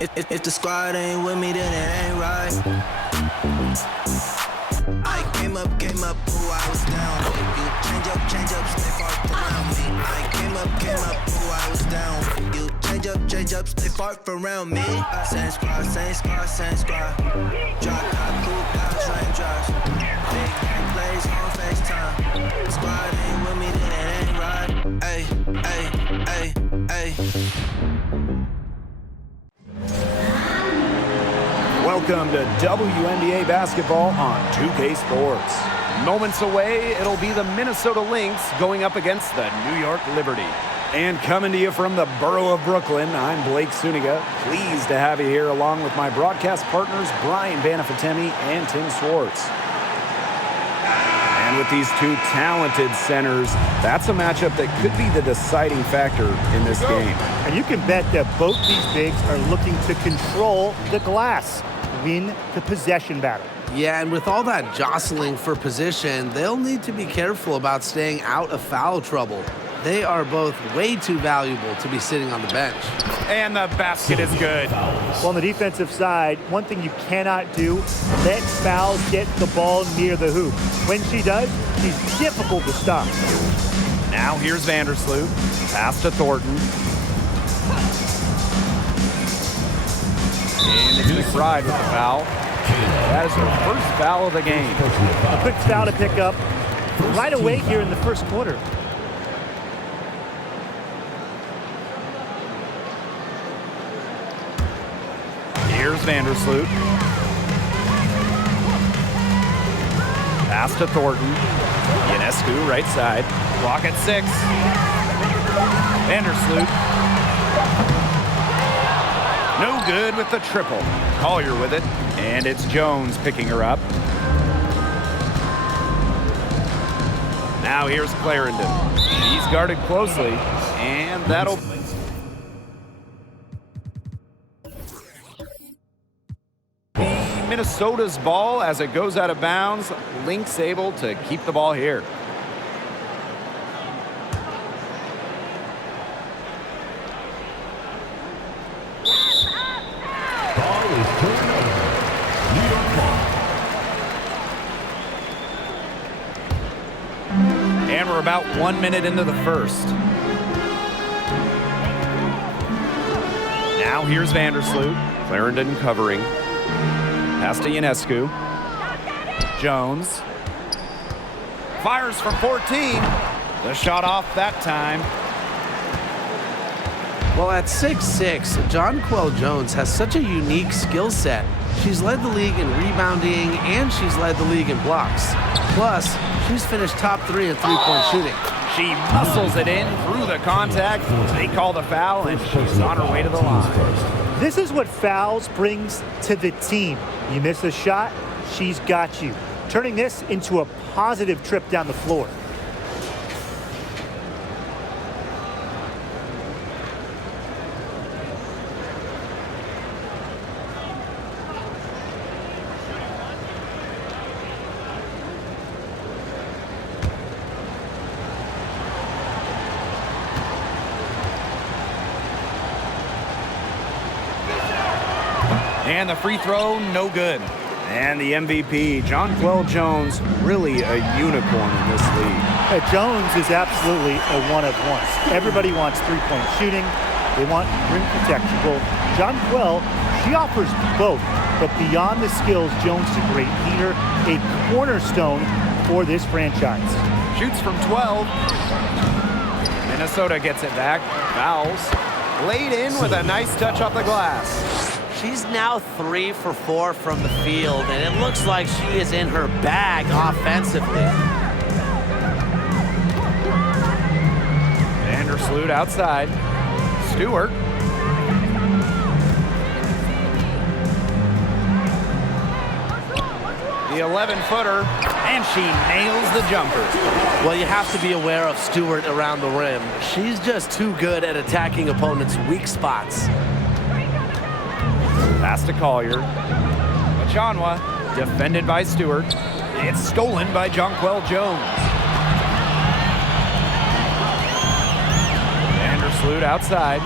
If the squad ain't with me, then it ain't right. I came up, ooh, I was down. You change up, stay far around me. I came up, ooh, I was down. You change up, stay far around me. Same squad. Drop top, cool down, raindrops. Big bang plays on FaceTime. Squad ain't with me, then it ain't right. Ay. Welcome to WNBA basketball on 2K Sports. Moments away, it'll be the Minnesota Lynx going up against the New York Liberty. And coming to you from the borough of Brooklyn, I'm Blake Suniga. Pleased to have you here along with my broadcast partners, Brian Banafatemi and Tim Swartz. And with these two talented centers, that's a matchup that could be the deciding factor in this game. And you can bet that both these bigs are looking to control the glass, win the possession battle. Yeah, and with all that jostling for position, they'll need to be careful about staying out of foul trouble. They are both way too valuable to be sitting on the bench. And the basket is good. Well, on the defensive side, one thing you cannot do, let fouls get the ball near the hoop. When she does, she's difficult to stop. Now here's Vandersloot. Pass to Thornton. And it's McBride with the foul. That is her first foul of the game. A quick foul to pick up right away here in the first quarter. Here's Vandersloot. Pass to Thornton. Ionescu right side. Clock at 6. Vandersloot. No good with the triple. Collier with it. And it's Jones picking her up. Now here's Clarendon. He's guarded closely. And that'll... Minnesota's ball as it goes out of bounds. Lynx able to keep the ball here. And we're about 1 minute into the first. Now here's Vandersloot. Clarendon covering. Pass to Ionescu. Jones. Fires from 14. The shot off that time. Well, at 6'6", Jonquel Jones has such a unique skill set. She's led the league in rebounding, and she's led the league in blocks. Plus, she's finished top 3 in three-point shooting. She muscles it in through the contact. They call the foul, and she's on her way to the line. This is what fouls brings to the team. You miss a shot, she's got you. Turning this into a positive trip down the floor. And the free throw, no good. And the MVP, Jonquel Jones, really a unicorn in this league. Jones is absolutely a one-of-one. Everybody wants three-point shooting. They want rim protection. Well, Jonquel, she offers both. But beyond the skills, Jones is a great leader, a cornerstone for this franchise. Shoots from 12. Minnesota gets it back. Fouls. Laid in with a nice touch off the glass. She's now 3 for 4 from the field, and it looks like she is in her bag offensively. Vandersloot outside. Stewart. The 11-footer, and she nails the jumper. Well, you have to be aware of Stewart around the rim. She's just too good at attacking opponents' weak spots. Pass to Collier. Machanwa, defended by Stewart. It's stolen by Jonquel Jones. Vandersloot outside.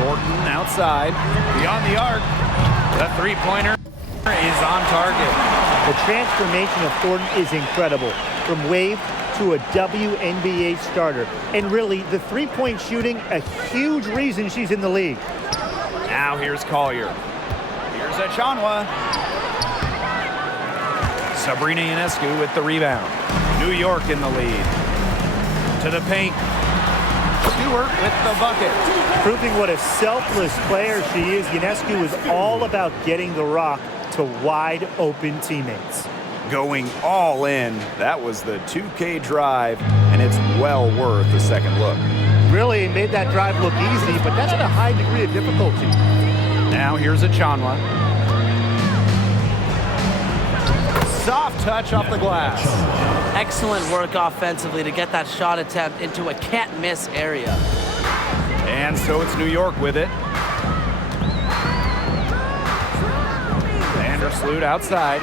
Thornton outside. Beyond the arc. The three-pointer is on target. The transformation of Thornton is incredible. From wave to a WNBA starter. And really, the three-point shooting, a huge reason she's in the league. Now here's Collier. Here's Achanwa. Sabrina Ionescu with the rebound. New York in the lead. To the paint. Stewart with the bucket. Proving what a selfless player she is, Ionescu is all about getting the rock to wide open teammates. Going all in. That was the 2K drive, and it's well worth the second look. Really made that drive look easy, but that's at a high degree of difficulty. Now here's Achanwa. Soft touch off the glass. Excellent work offensively to get that shot attempt into a can't-miss area. And so it's New York with it. Vandersloot outside.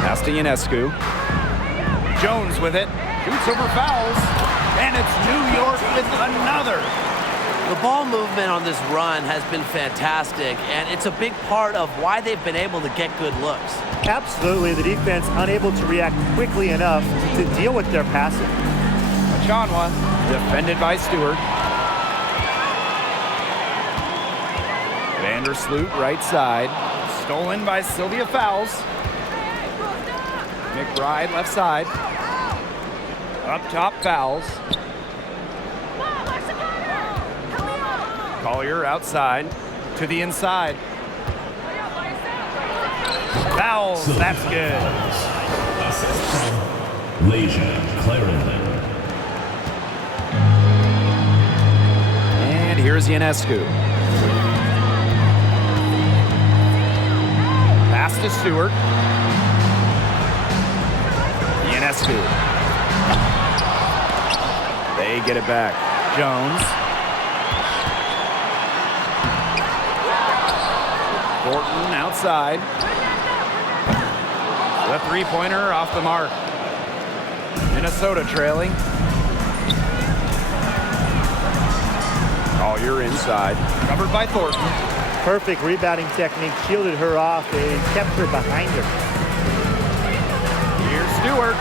Pass to Ionescu. Jones with it. Shoots over fouls. And it's New York with another. The ball movement on this run has been fantastic, and it's a big part of why they've been able to get good looks. Absolutely, the defense unable to react quickly enough to deal with their passing. Achanwa, defended by Stewart. Vandersloot, right side. Stolen by Sylvia Fowles. McBride, left side. Up top, Fowles. Collier outside to the inside. Fouls, that's good. And here's Ionescu. Pass to Stewart. Ionescu. They get it back. Jones. Thornton outside. The three-pointer off the mark. Minnesota trailing. Collier inside. Covered by Thornton. Perfect rebounding technique, shielded her off and kept her behind her. Here's Stewart.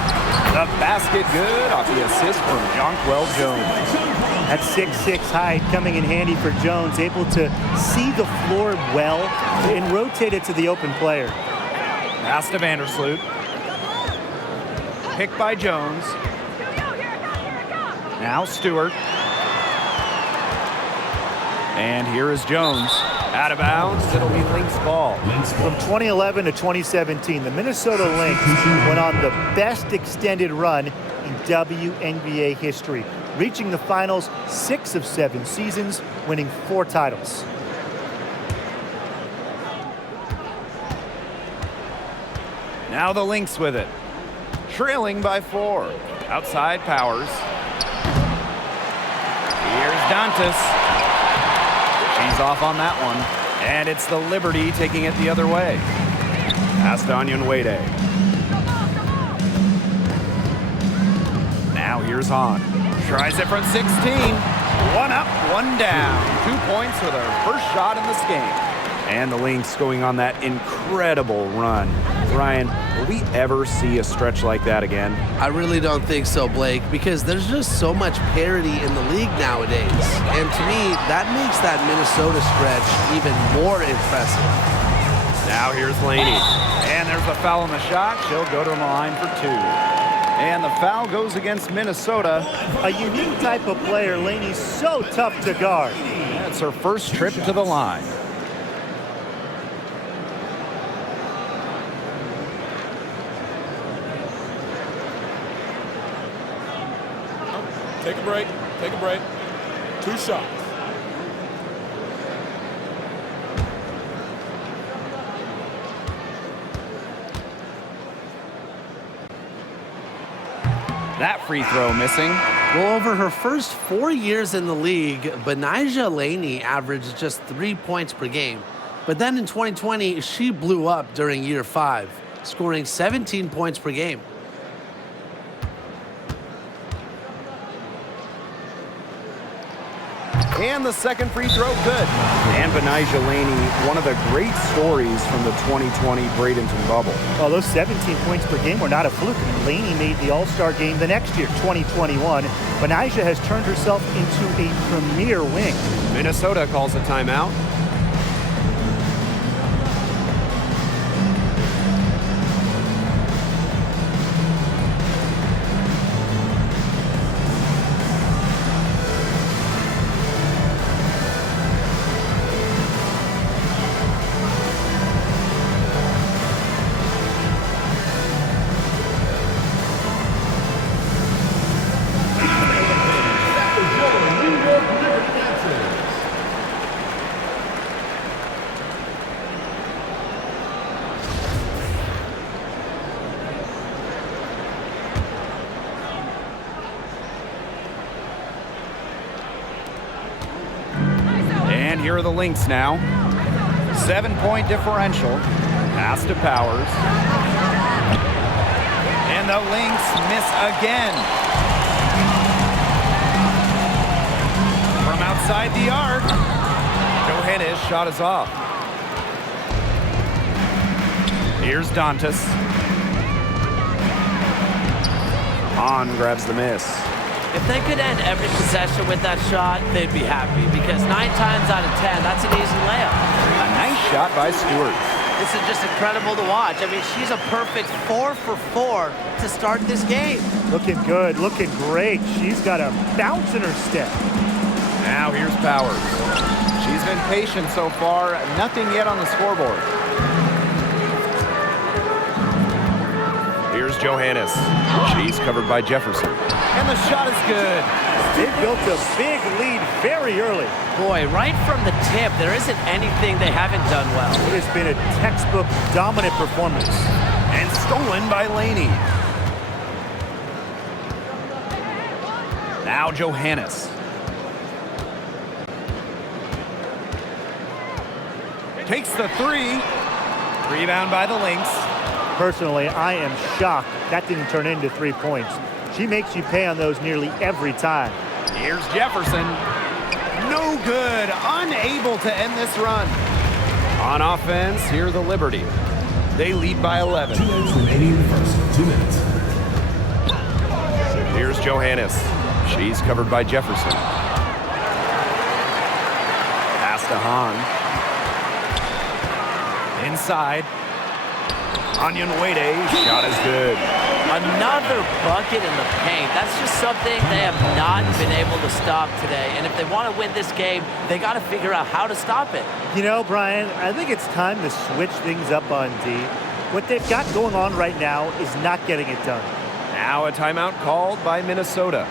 The basket good off the assist from Jonquel Jones. That 6'6" height coming in handy for Jones, able to see the floor well and rotate it to the open player. Pass to Vandersloot. Picked by Jones. Now Stewart. And here is Jones. Out of bounds, it'll be Lynx ball. From 2011 to 2017, the Minnesota Lynx went on the best extended run in WNBA history, reaching the finals 6 of 7 seasons, winning 4 titles. Now the Lynx with it. Trailing by 4. Outside Powers. Here's Dantas. She's off on that one. And it's the Liberty taking it the other way. Pass to Onion Wade. Now here's Hahn. Tries it from 16. 1 up, 1 down. 2 points for their first shot in this game. And the Lynx going on that incredible run. Ryan, will we ever see a stretch like that again? I really don't think so, Blake, because there's just so much parity in the league nowadays. And to me, that makes that Minnesota stretch even more impressive. Now here's Laney. And there's a foul on the shot. She'll go to the line for 2. And the foul goes against Minnesota. A unique type of player, Laney's so tough to guard. That's her first trip to the line. Take a break. Take a break. 2 shots. That free throw missing. Well, over her first 4 years in the league, Benijah Laney averaged just 3 points per game. But then in 2020, she blew up during year 5, scoring 17 points per game. And the second free throw, good. And Benijah Laney, one of the great stories from the 2020 Bradenton bubble. Well, those 17 points per game were not a fluke. Laney made the All-Star game the next year, 2021. Benijah has turned herself into a premier wing. Minnesota calls a timeout. And here are the Lynx now. 7-point differential. Pass to Powers. And the Lynx miss again. From outside the arc, Johannes' shot is off. Here's Dantas. Hahn grabs the miss. If they could end every possession with that shot, they'd be happy because 9 times out of 10, that's an easy layup. A nice shot by Stewart. This is just incredible to watch. I mean, she's a perfect 4 for 4 to start this game. Looking good, looking great. She's got a bounce in her step. Now here's Powers. She's been patient so far. Nothing yet on the scoreboard. Here's Johannes. She's covered by Jefferson. And the shot is good. They built a big lead very early. Boy, right from the tip, there isn't anything they haven't done well. It has been a textbook dominant performance. And stolen by Laney. Now Johannes. Takes the 3. Rebound by the Lynx. Personally, I am shocked that didn't turn into 3 points. She makes you pay on those nearly every time. Here's Jefferson. No good. Unable to end this run. On offense, here are the Liberty. They lead by 11. 2 minutes remaining in the first. 2 minutes. Here's Johannes. She's covered by Jefferson. Pass to Hahn. Inside. Onyenwere, shot is good. Another bucket in the paint. That's just something they have not been able to stop today. And if they want to win this game, they got to figure out how to stop it. You know, Brian, I think it's time to switch things up on D. What they've got going on right now is not getting it done. Now a timeout called by Minnesota.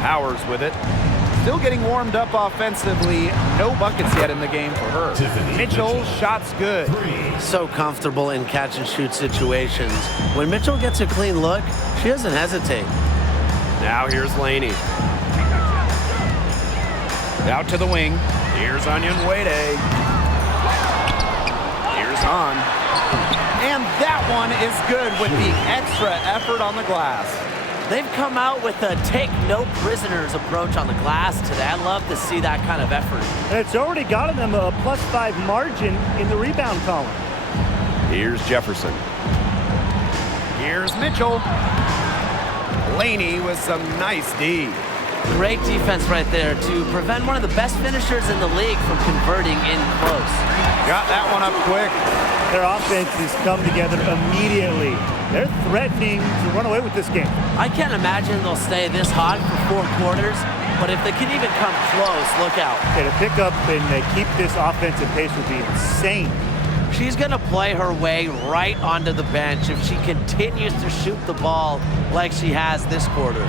Powers with it. Still getting warmed up offensively. No buckets yet in the game for her. Mitchell, shot's good. So comfortable in catch and shoot situations. When Mitchell gets a clean look, she doesn't hesitate. Now here's Laney. Out to the wing. Here's Onyenwere. Here's Hahn. And that one is good with the extra effort on the glass. They've come out with a take no prisoners approach on the glass today. I love to see that kind of effort. And it's already gotten them a +5 margin in the rebound column. Here's Jefferson. Here's Mitchell. Laney with some nice D. Great defense right there to prevent one of the best finishers in the league from converting in close. Got that one up quick. Their offenses come together immediately. They're threatening to run away with this game. I can't imagine they'll stay this hot for 4 quarters, but if they can even come close, look out. Okay, to pick up and keep this offensive pace would be insane. She's going to play her way right onto the bench if she continues to shoot the ball like she has this quarter.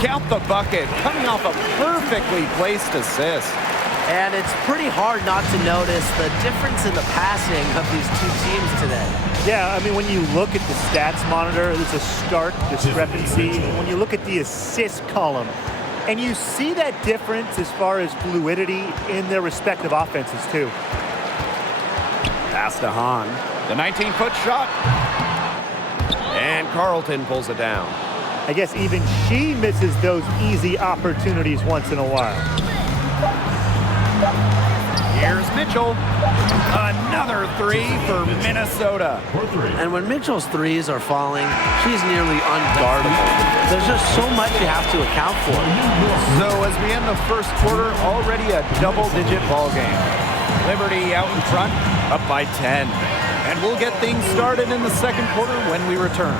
Count the bucket, coming off a perfectly placed assist. And it's pretty hard not to notice the difference in the passing of these two teams today. Yeah, I mean, when you look at the stats monitor, there's a stark discrepancy. When you look at the assist column, and you see that difference as far as fluidity in their respective offenses, too. Pass to Hahn. The 19-foot shot. And Carlton pulls it down. I guess even she misses those easy opportunities once in a while. Here's Mitchell. Another three for Minnesota. And when Mitchell's threes are falling, she's nearly unguardable. There's just so much you have to account for. So as we end the first quarter, already a double-digit ball game. Liberty out in front, up by 10. And we'll get things started in the second quarter when we return.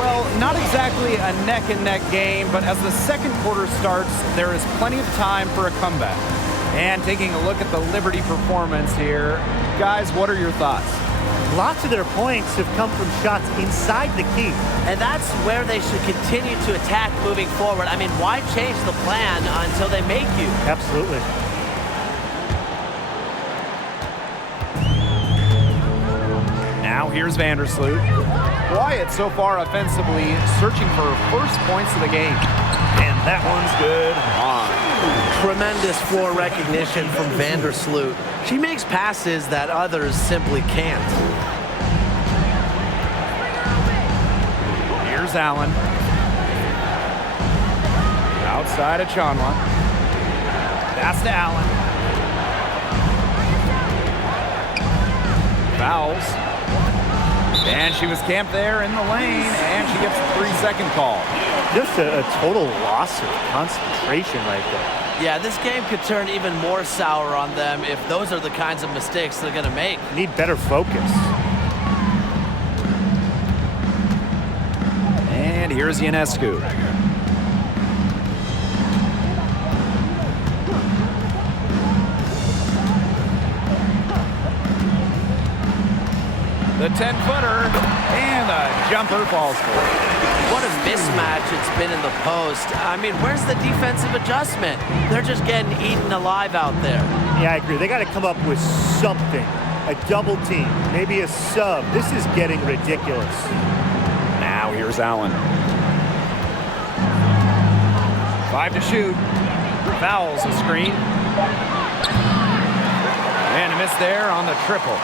Well, not exactly a neck-and-neck game, but as the second quarter starts, there is plenty of time for a comeback. And taking a look at the Liberty performance here, guys, what are your thoughts? Lots of their points have come from shots inside the key. And that's where they should continue to attack moving forward. I mean, why change the plan until they make you? Absolutely. Now here's Vandersloot. Quiet so far offensively, searching for first points of the game. And that one's good. Tremendous floor recognition from Vandersloot. She makes passes that others simply can't. Here's Allen. Outside of Chanwa. Pass to Allen. Fouls. And she was camped there in the lane, and she gets a 3-second call. Just a total loss of concentration right there. Yeah, this game could turn even more sour on them if those are the kinds of mistakes they're going to make. Need better focus. And here's Ionescu. The 10-footer, and the jumper falls for it. What a mismatch it's been in the post. I mean, where's the defensive adjustment? They're just getting eaten alive out there. Yeah, I agree. They got to come up with something. A double team, maybe a sub. This is getting ridiculous. Now here's Allen. 5 to shoot. Fouls a screen. And a miss there on the triple.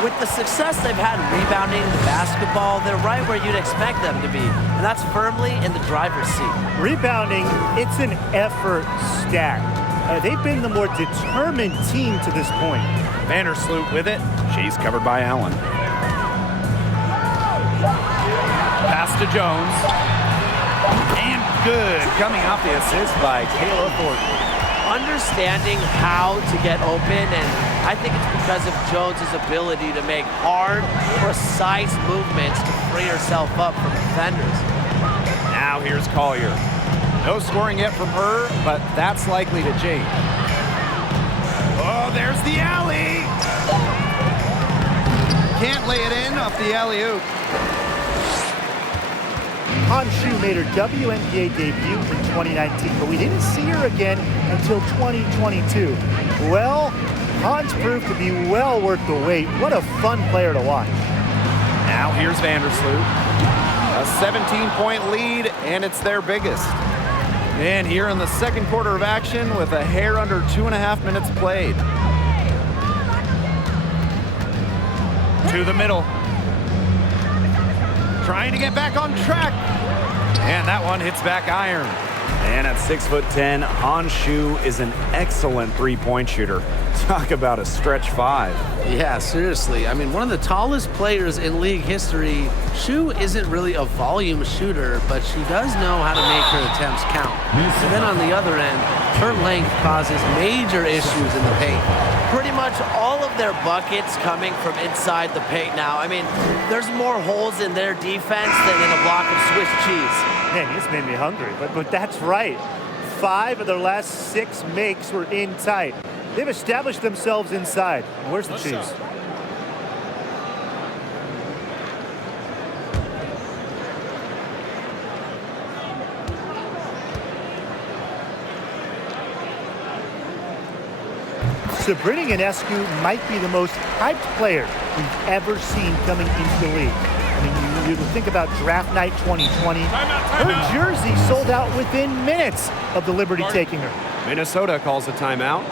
With the success they've had rebounding the basketball, they're right where you'd expect them to be, and that's firmly in the driver's seat. Rebounding, it's an effort stat. They've been the more determined team to this point. Vandersloot with it. She's covered by Allen. Pass to Jones. And good. Coming off the assist by Kayla Thornton. Understanding how to get open, and I think it's because of Jones's ability to make hard, precise movements to free herself up from defenders. Now here's Collier. No scoring yet from her, but that's likely to change. Oh, there's the alley. Can't lay it in off the alley-oop. Han Shu made her WNBA debut in 2019, but we didn't see her again until 2022. Well, Han's proved to be well worth the wait. What a fun player to watch. Now here's Vandersloot. A 17-point lead, and it's their biggest. And here in the second quarter of action with a hair under 2.5 minutes played. To the middle. Trying to get back on track. And that one hits back iron. And at 6'10", Han Shu is an excellent three-point shooter. Talk about a stretch 5. Yeah, seriously. I mean, one of the tallest players in league history. Shu isn't really a volume shooter, but she does know how to make her attempts count. And then on the other end, her length causes major issues in the paint. Pretty much all of their buckets coming from inside the paint now. I mean, there's more holes in their defense than in a block of Swiss cheese. Man, you just made me hungry, but that's right. 5 of their last 6 makes were in tight. They've established themselves inside. Where's the cheese? Sabrina Ionescu might be the most hyped player we've ever seen coming into the league. I mean, you think about draft night 2020. Her jersey sold out within minutes of the Liberty taking her. Minnesota calls a timeout.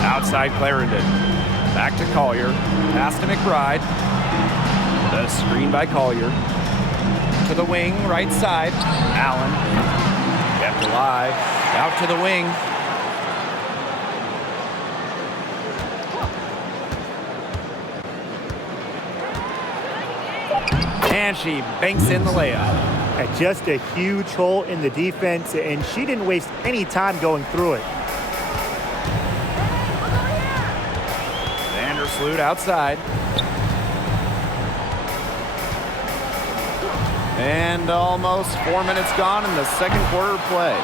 Outside Clarendon. Back to Collier. Pass to McBride. The screen by Collier. To the wing, right side. Allen. Kept alive. Out to the wing. And she banks in the layup. Just a huge hole in the defense, and she didn't waste any time going through it. Vandersloot outside. And almost 4 minutes gone in the second quarter of play.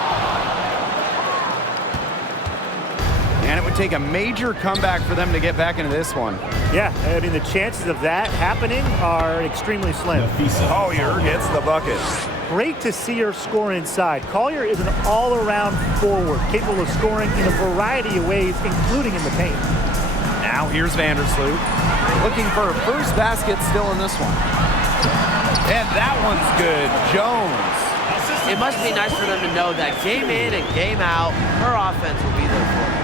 And it would take a major comeback for them to get back into this one. Yeah, I mean, the chances of that happening are extremely slim. Collier gets the bucket. Great to see her score inside. Collier is an all-around forward, capable of scoring in a variety of ways, including in the paint. Now here's Vandersloot, looking for her first basket still in this one. And that one's good. Jones. It must be nice for them to know that game in and game out, her offense will be there for them.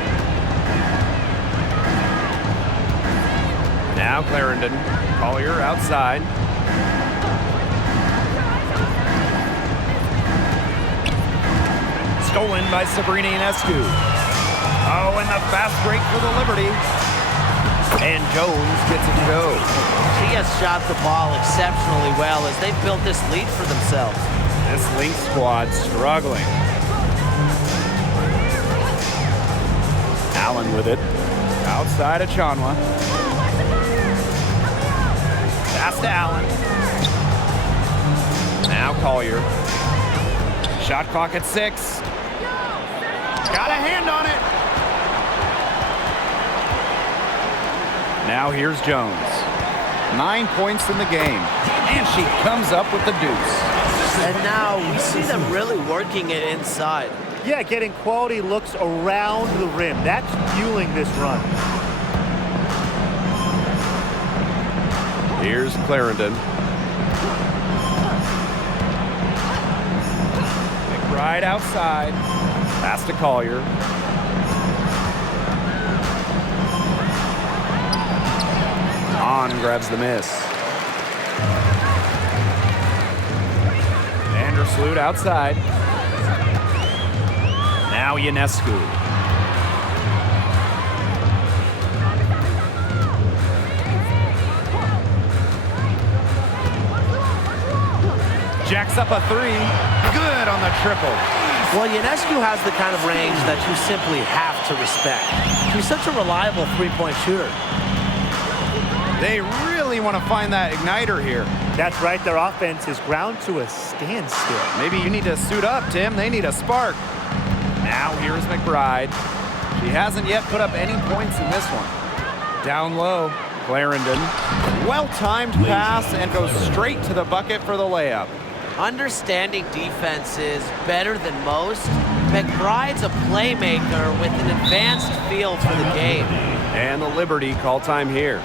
Now Clarendon. Collier outside. Stolen by Sabrina Ionescu. Oh, and the fast break for the Liberty. And Jones gets it to go. She has shot the ball exceptionally well as they've built this lead for themselves. This Lynx squad struggling. Allen with it. Outside of Chanwa. Pass to Allen. Now Collier. Shot clock at 6. Got a hand on it. Now here's Jones. 9 points in the game. And she comes up with the deuce. And now we see them really working it inside. Yeah, getting quality looks around the rim. That's fueling this run. Here's Clarendon. McBride outside. Pass to Collier. On grabs the miss. Vandersloot outside. Now Ionescu. Jacks up a 3. Good on the triple. Well, Ionescu has the kind of range that you simply have to respect. She's such a reliable three-point shooter. They really want to find that igniter here. That's right, their offense is ground to a standstill. Maybe you need to suit up, Tim. They need a spark. Now here's McBride. She hasn't yet put up any points in this one. Down low, Clarendon. Well-timed pass and goes straight to the bucket for the layup. Understanding defense is better than most. McBride's a playmaker with an advanced feel for the game. And the Liberty call time here.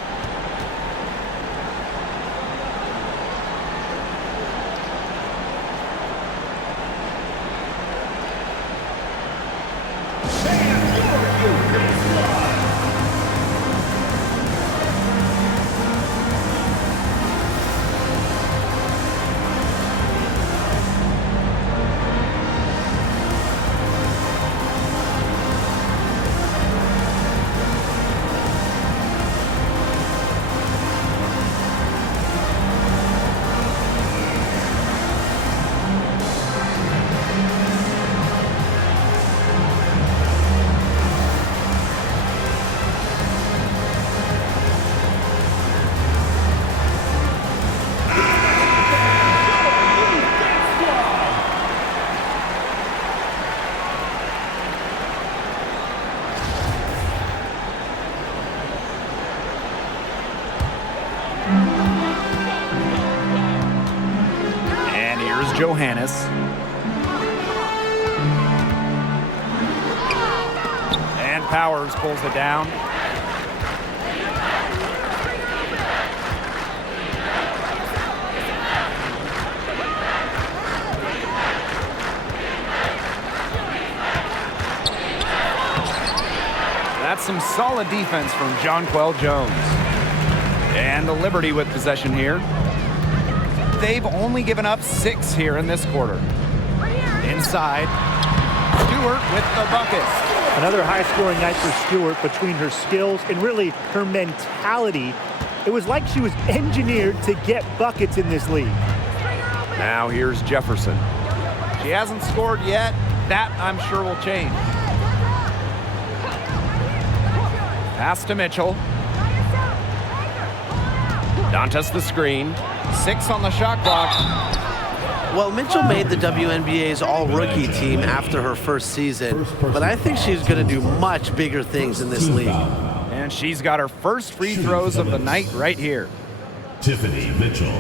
Johannes. And Powers pulls it down. That's some solid defense from Jonquel Jones. And the Liberty with possession here. They've only given up 6 here in this quarter. Inside, Stewart with the bucket. Another high-scoring night for Stewart. Between her skills and really her mentality, it was like she was engineered to get buckets in this league. Now here's Jefferson. She hasn't scored yet. That, I'm sure, will change. Pass to Mitchell. Dantas the screen. 6 on the shot clock. Well, Mitchell made the WNBA's all-rookie team after her first season, but I think she's going to do much bigger things in this league. And she's got her first free throws of the night right here. Tiffany Mitchell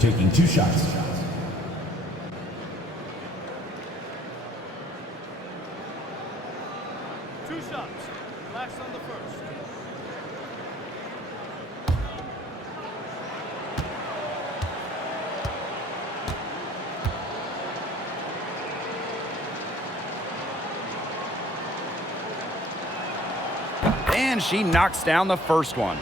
taking 2 shots. And she knocks down the first one.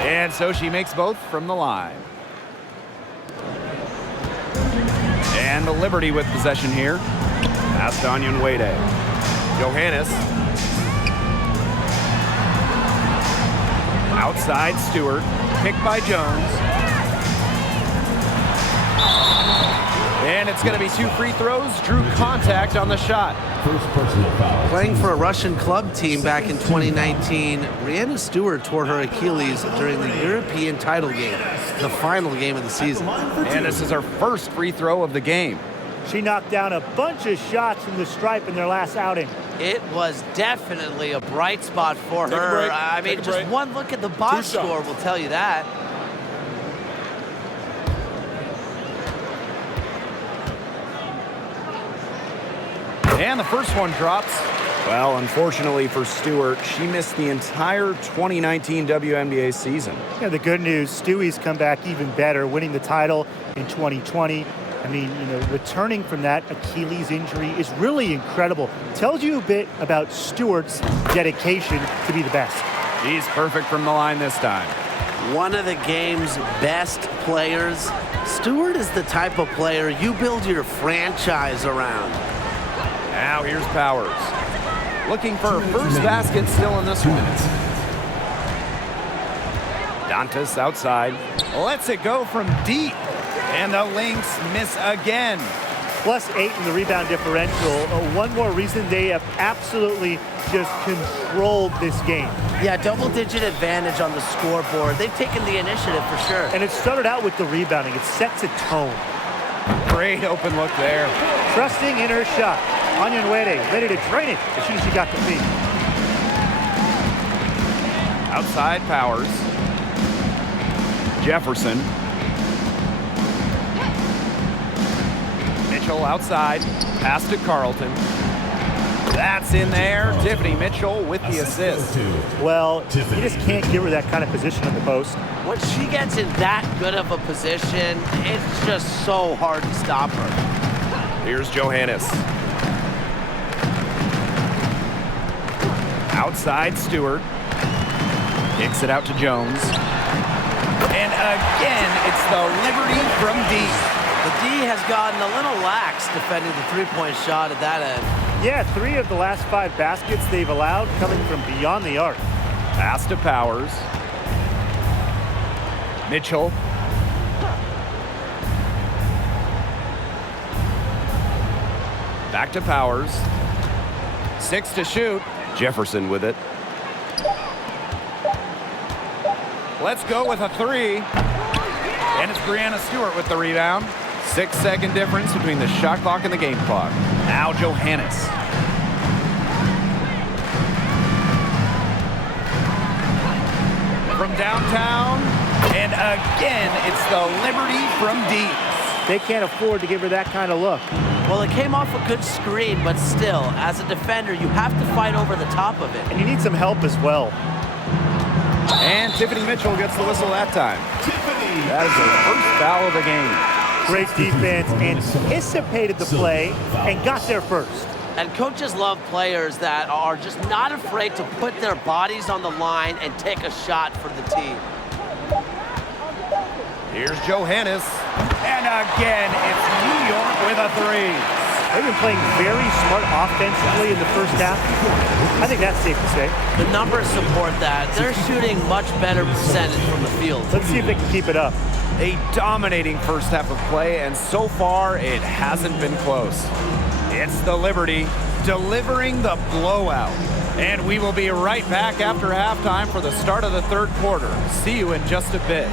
And so she makes both from the line. And the Liberty with possession here. Pass to Onion Wade. Johannes. Outside Stewart. Picked by Jones. And it's going to be 2 free throws. Drew contact on the shot. First personal foul. Playing for a Russian club team back in 2019, Brianna Stewart tore her Achilles during the European title game, the final game of the season. And this is her first free throw of the game. She knocked down a bunch of shots from the stripe in their last outing. It was definitely a bright spot for her. I mean, just one look at the box score will tell you that. And the first one drops. Well, unfortunately for Stewart, she missed the entire 2019 WNBA season. Yeah, the good news, Stewie's come back even better, winning the title in 2020. I mean, returning from that Achilles injury is really incredible. Tells you a bit about Stewart's dedication to be the best. She's perfect from the line this time. One of the game's best players. Stewart is the type of player you build your franchise around. Now here's Powers. Looking for her first basket still in this one. Dantas outside. Lets it go from deep. And the Lynx miss again. +8 in the rebound differential. One more reason they have absolutely just controlled this game. Yeah, double-digit advantage on the scoreboard. They've taken the initiative for sure. And it started out with the rebounding. It sets a tone. Great open look there. Trusting in her shot. Onion Wade ready to drain it as soon as she got the feed. Outside Powers. Jefferson. Mitchell outside. Pass to Carlton. That's in there. Tiffany Mitchell with the assist. Well, you just can't give her that kind of position in the post. When she gets in that good of a position, it's just so hard to stop her. Here's Johannes. Outside Stewart. Kicks it out to Jones. And again, it's the Liberty from deep. The D has gotten a little lax defending the three-point shot at that end. Yeah, 3 of the last 5 baskets they've allowed coming from beyond the arc. Pass to Powers. Mitchell. Back to Powers. 6 to shoot. Jefferson with it. Let's go with a 3. And it's Brianna Stewart with the rebound. 6-second difference between the shot clock and the game clock. Now Johannes. From downtown, And again, it's the Liberty from deep. They can't afford to give her that kind of look. Well, it came off a good screen, but still, as a defender, you have to fight over the top of it. And you need some help as well. And Tiffany Mitchell gets the whistle that time. That is her first foul of the game. Great defense, anticipated the play, and got there first. And coaches love players that are just not afraid to put their bodies on the line and take a shot for the team. Here's Johannes. And again, it's New York with a three. They've been playing very smart offensively in the first half. I think that's safe to say. The numbers support that. They're shooting much better percentage from the field. Let's see if they can keep it up. A dominating first half of play, and so far it hasn't been close. It's the Liberty delivering the blowout. And we will be right back after halftime for the start of the third quarter. See you in just a bit.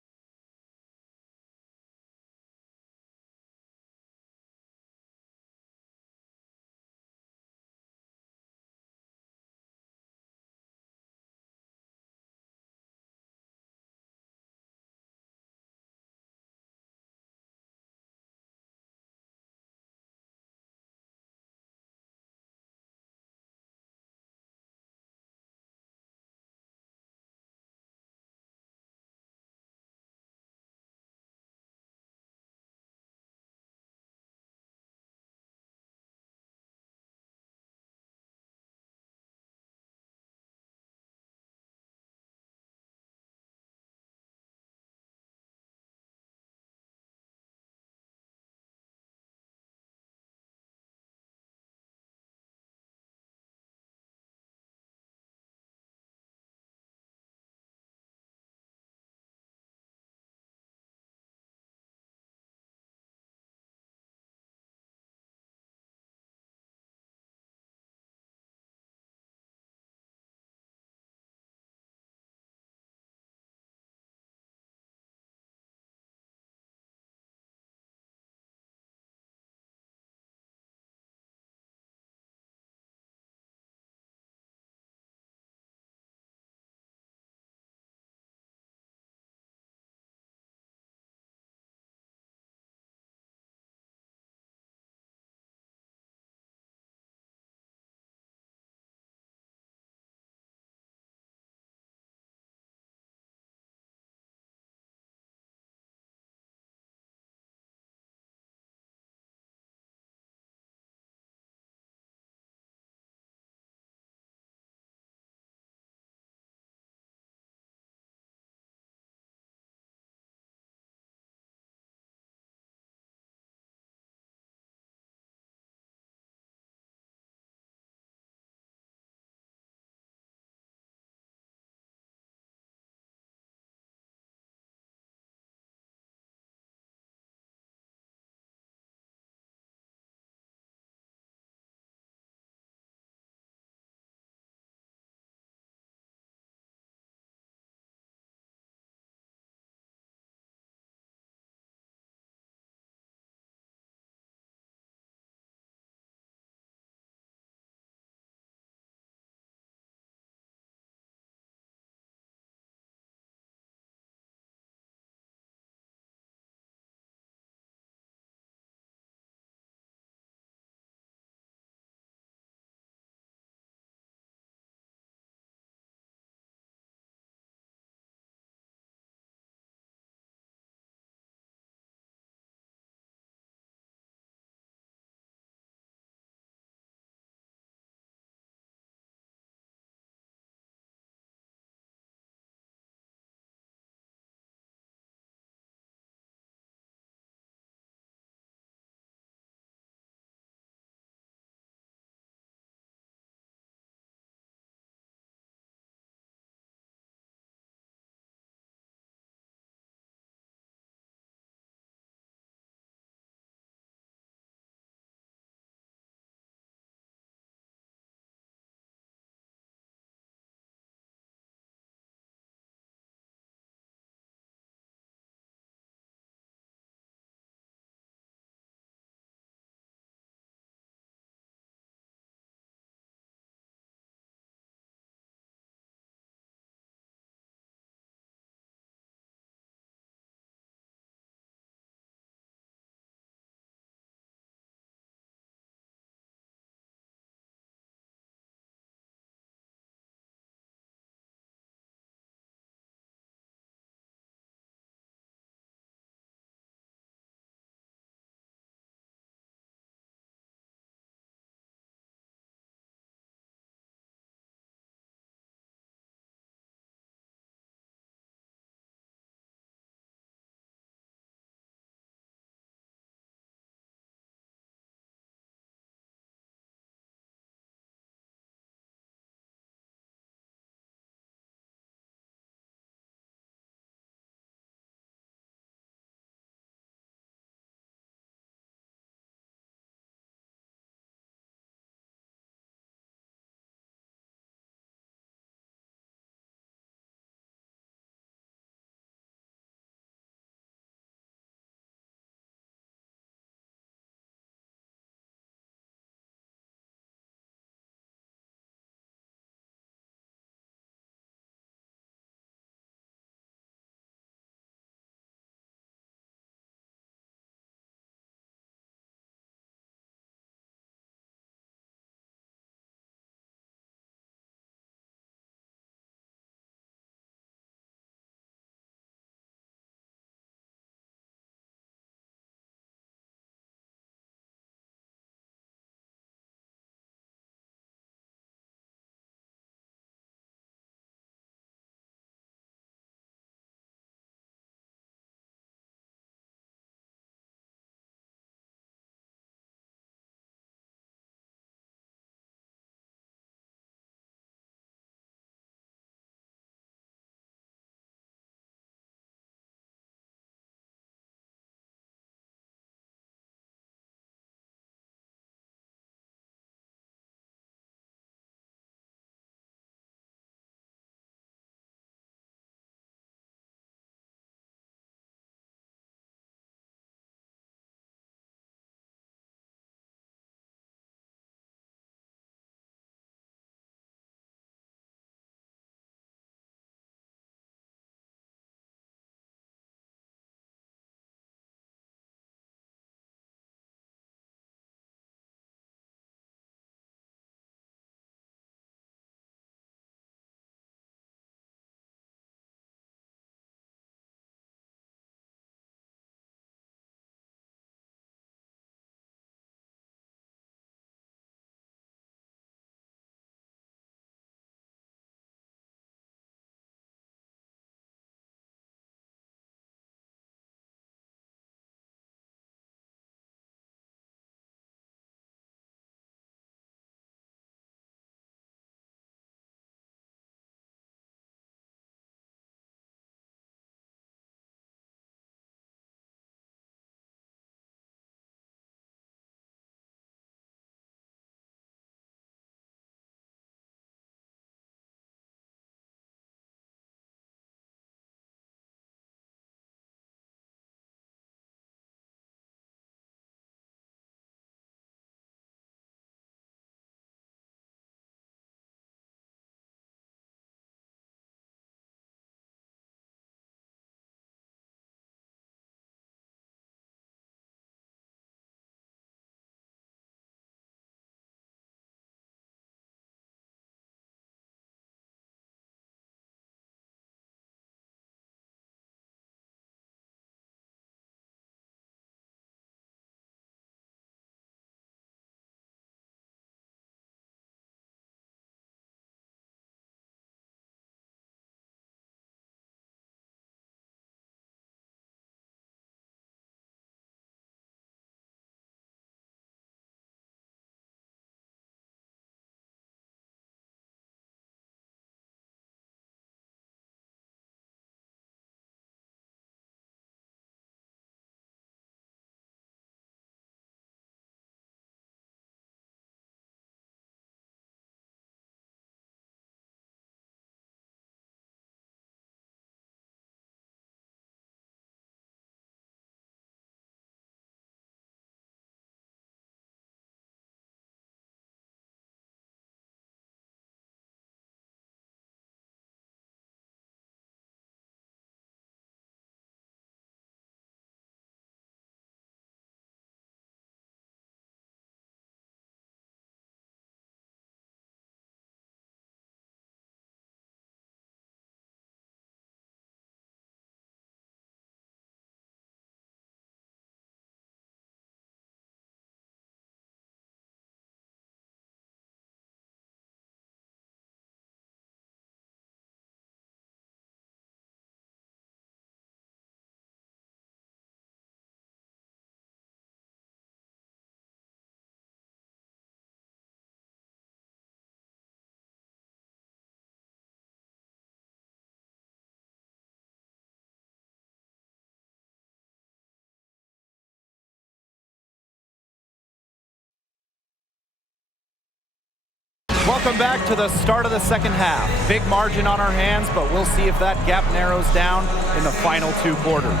Welcome back to the start of the second half. Big margin on our hands, but we'll see if that gap narrows down in the final 2 quarters.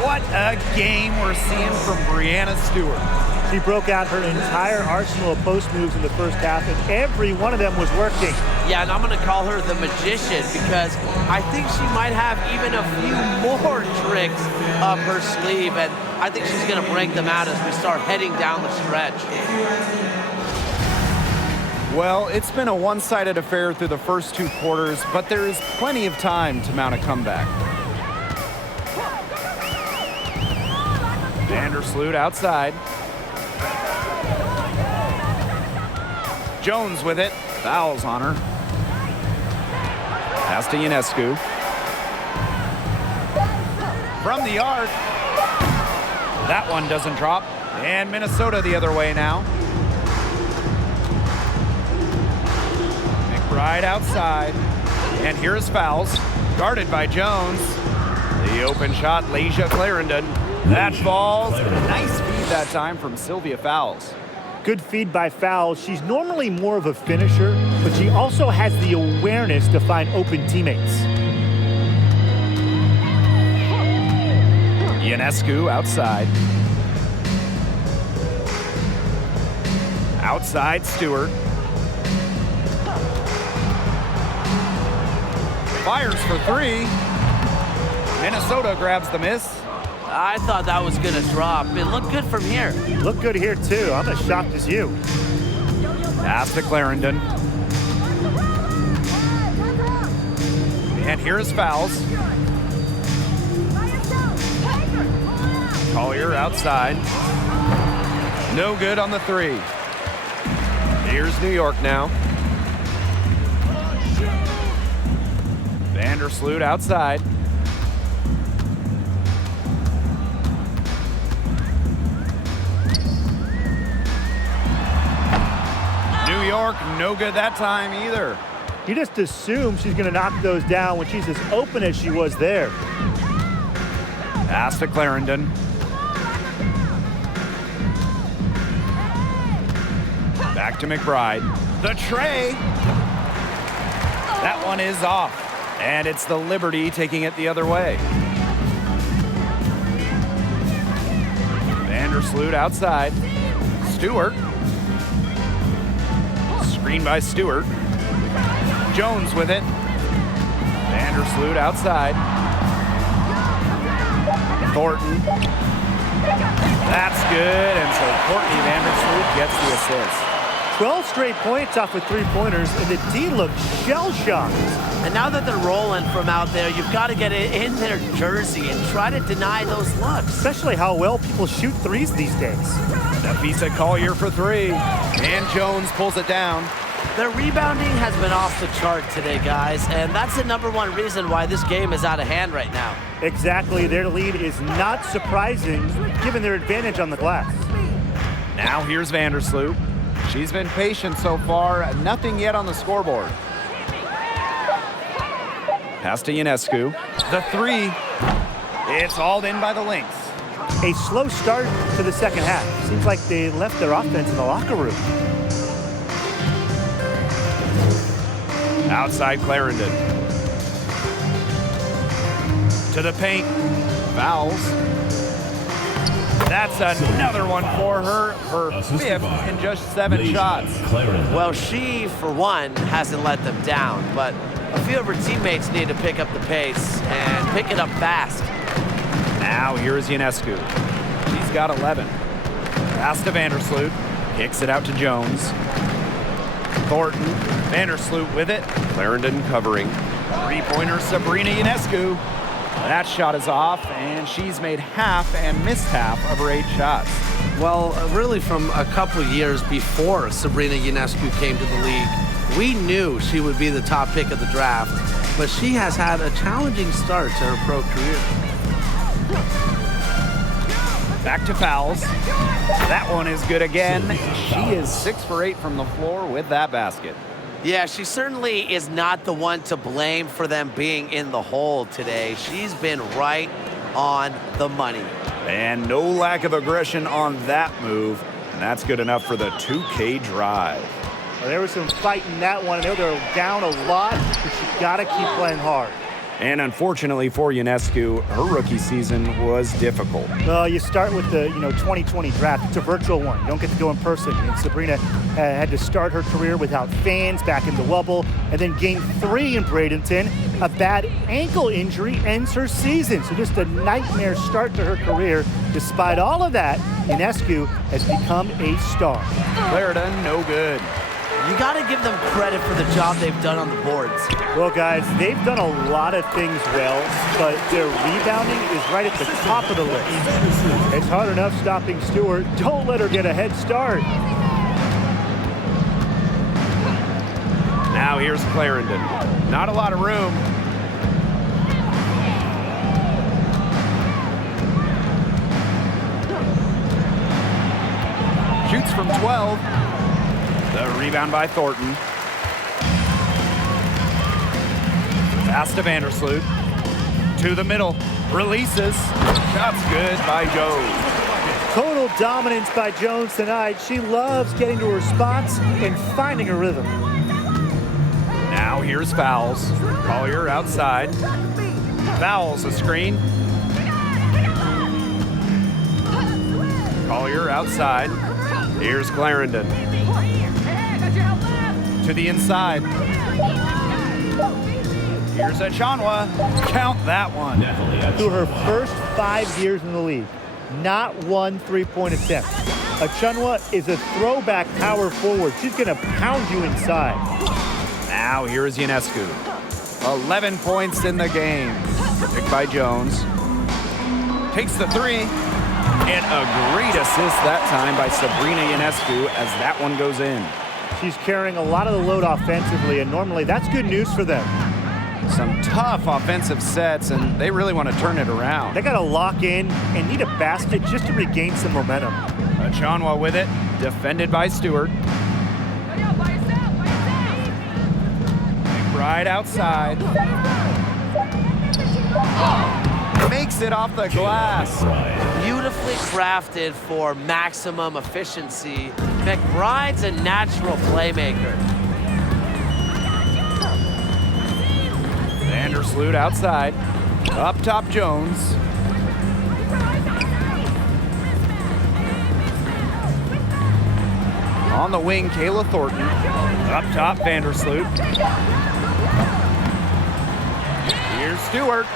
What a game we're seeing from Breanna Stewart. She broke out her entire arsenal of post moves in the first half, and every one of them was working. Yeah, and I'm going to call her the magician because I think she might have even a few more tricks up her sleeve, and I think she's going to break them out as we start heading down the stretch. Well, it's been a one-sided affair through the first 2 quarters, but there is plenty of time to mount a comeback. Vandersloot outside. Jones with it. Fouls on her. Pass to Ionescu. From the arc. That one doesn't drop. And Minnesota the other way now. McBride outside. And here's fouls. Guarded by Jones. The open shot, Leisha Clarendon. That falls. Nice feed that time from Sylvia Fowles. Good feed by Fowles. She's normally more of a finisher, but she also has the awareness to find open teammates. Ionescu outside. Outside Stewart. Fires for 3. Minnesota grabs the miss. I thought that was going to drop. It looked good from here. Look good here, too. I'm as shocked as you. Pass to Clarendon. And here's fouls. Collier outside. No good on the 3. Here's New York now. Vandersloot outside. New York, no good that time either. You just assume she's going to knock those down when she's as open as she was there. Pass to Clarendon. Back to McBride. The tray. That one is off. And it's the Liberty taking it the other way. Vandersloot outside. Stewart. Screen by Stewart. Jones with it. Vandersloot outside. Thornton. That's good, and so Courtney Vandersloot gets the assist. 12 straight points off with 3-pointers, and the D looks shell-shocked. And now that they're rolling from out there, you've got to get it in their jersey and try to deny those looks. Especially how well people shoot threes these days. Nafisa Collier for 3, and Jones pulls it down. Their rebounding has been off the chart today, guys, and that's the #1 reason why this game is out of hand right now. Exactly. Their lead is not surprising, given their advantage on the glass. Now here's Vandersloot. She's been patient so far. Nothing yet on the scoreboard. Pass to Ionescu. The 3. It's hauled in by the Lynx. A slow start to the second half. Seems like they left their offense in the locker room. Outside Clarendon. To the paint. Fouls. That's another one for her. Her 5th in just 7 shots. Well, she, for one, hasn't let them down, but a few of her teammates need to pick up the pace and pick it up fast. Now here's Ionescu. She's got 11. Pass to Vandersloot. Kicks it out to Jones. Thornton. Vandersloot with it. Clarendon covering. 3-pointer Sabrina Ionescu. That shot is off, and she's made half and missed half of her 8 shots. Well, really from a couple years before Sabrina Ionescu came to the league, we knew she would be the top pick of the draft, but she has had a challenging start to her pro career. Back to fouls. That one is good again. She is 6 for 8 from the floor with that basket. Yeah, she certainly is not the one to blame for them being in the hole today. She's been right on the money. And no lack of aggression on that move. And that's good enough for the 2K drive. Well, there was some fight in that one. I know they're down a lot, but you got to keep playing hard. And unfortunately for Ionescu, her rookie season was difficult. Well, you start with the 2020 draft. It's a virtual one. You don't get to go in person. And Sabrina had to start her career without fans back in the Wubble. And then game 3 in Bradenton, a bad ankle injury ends her season. So just a nightmare start to her career. Despite all of that, Ionescu has become a star. Clarendon, no good. You got to give them credit for the job they've done on the boards. Well, guys, they've done a lot of things well, but their rebounding is right at the top of the list. It's hard enough stopping Stewart. Don't let her get a head start. Now here's Clarendon. Not a lot of room. Shoots from 12. The rebound by Thornton. Pass to Vandersloot. To the middle. Releases. Shots good by Jones. Total dominance by Jones tonight. She loves getting to her spots and finding her rhythm. Now here's Fowles. Collier outside. Fowles a screen. Collier outside. Here's Clarendon. To the inside. Here's Achanwa. Count that one. Through her first 5 years in the league, not one three-point attempt. Achanwa is a throwback power forward. She's going to pound you inside. Now here is Ionescu. 11 points in the game. Picked by Jones. Takes the 3. And a great assist that time by Sabrina Ionescu as that one goes in. She's carrying a lot of the load offensively, and normally that's good news for them. Some tough offensive sets, and they really want to turn it around. They got to lock in and need a basket just to regain some momentum. Achanwa with it, defended by Stewart. Right outside. Makes it off the glass. Beautifully crafted for maximum efficiency. McBride's a natural playmaker. Vandersloot outside. Up top, Jones. On the wing, Kayla Thornton. Up top, Vandersloot. Here's Stewart.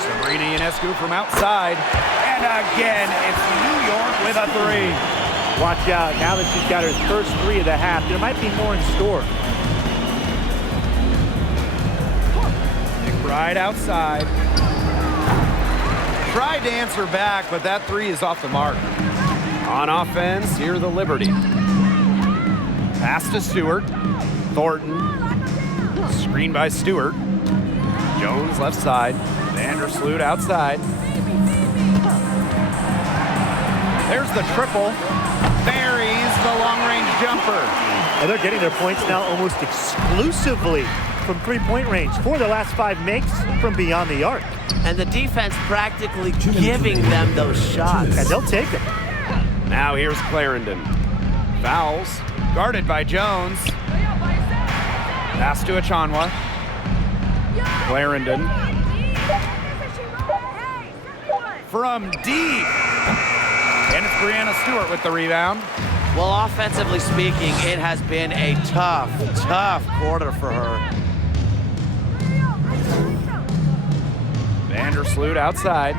Sabrina Ionescu from outside. And again, it's New York with a 3. Watch out, now that she's got her first 3 of the half, there might be more in store. Right outside. Tried to answer back, but that 3 is off the mark. On offense, here the Liberty. Pass to Stewart. Thornton. Screen by Stewart. Jones left side. Vandersloot outside. There's the triple. Buries the long-range jumper. And they're getting their points now almost exclusively from three-point range. 4 of the last 5 makes from beyond the arc. And the defense practically giving them those shots. And they'll take them. Now here's Clarendon. Fouls. Guarded by Jones. Pass to Achanwa. Clarendon. From deep. And it's Brianna Stewart with the rebound. Well, offensively speaking, it has been a tough quarter for her. Vandersloot outside.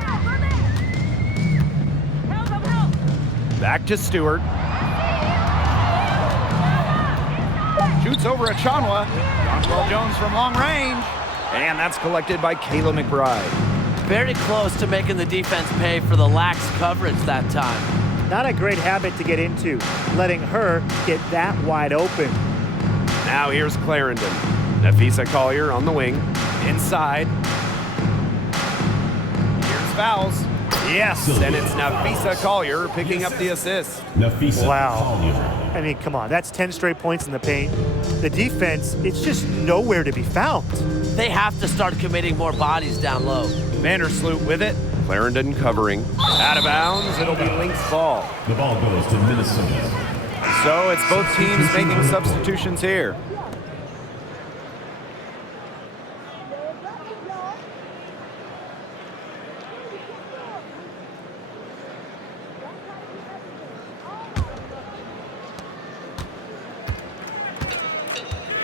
Back to Stewart. Shoots over Achanwa. Jonquel Jones from long range. And that's collected by Kayla McBride. Very close to making the defense pay for the lax coverage that time. Not a great habit to get into, letting her get that wide open. Now here's Clarendon. Nafisa Collier on the wing. Inside. Here's Fouls. Yes, and it's Nafisa Collier picking up the assist. Nafisa Wow. Collier. I mean, come on, that's 10 straight points in the paint. The defense, it's just nowhere to be found. They have to start committing more bodies down low. Vandersloot with it. Clarendon covering. Out of bounds, it'll be Lynx ball. The ball goes to Minnesota. So it's both teams making substitutions here.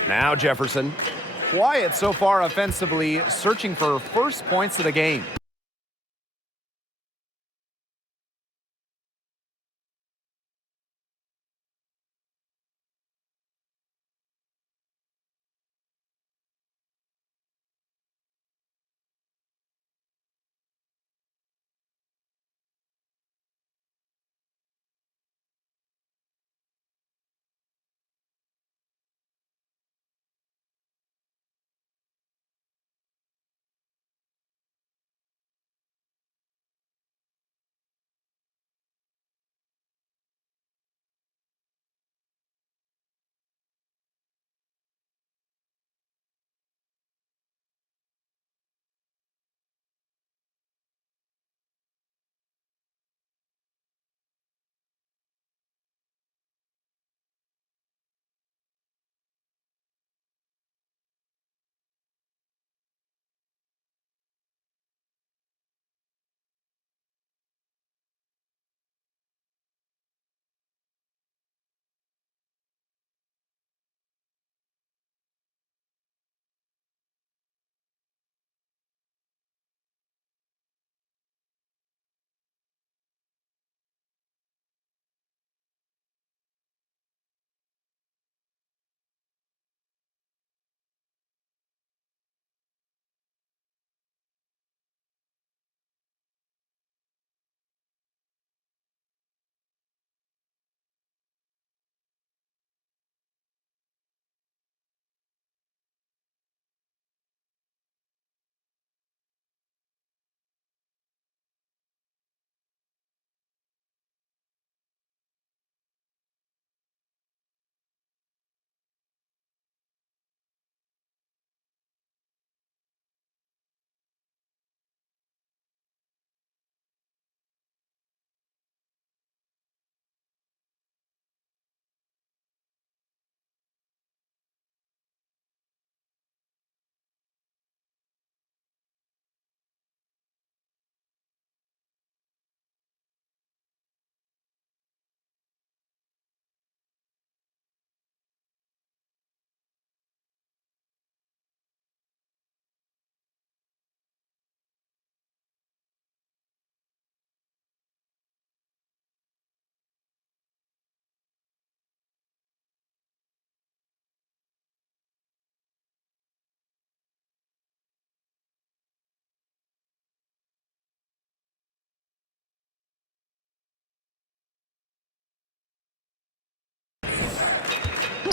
Now Jefferson. Quiet so far offensively, searching for first points of the game.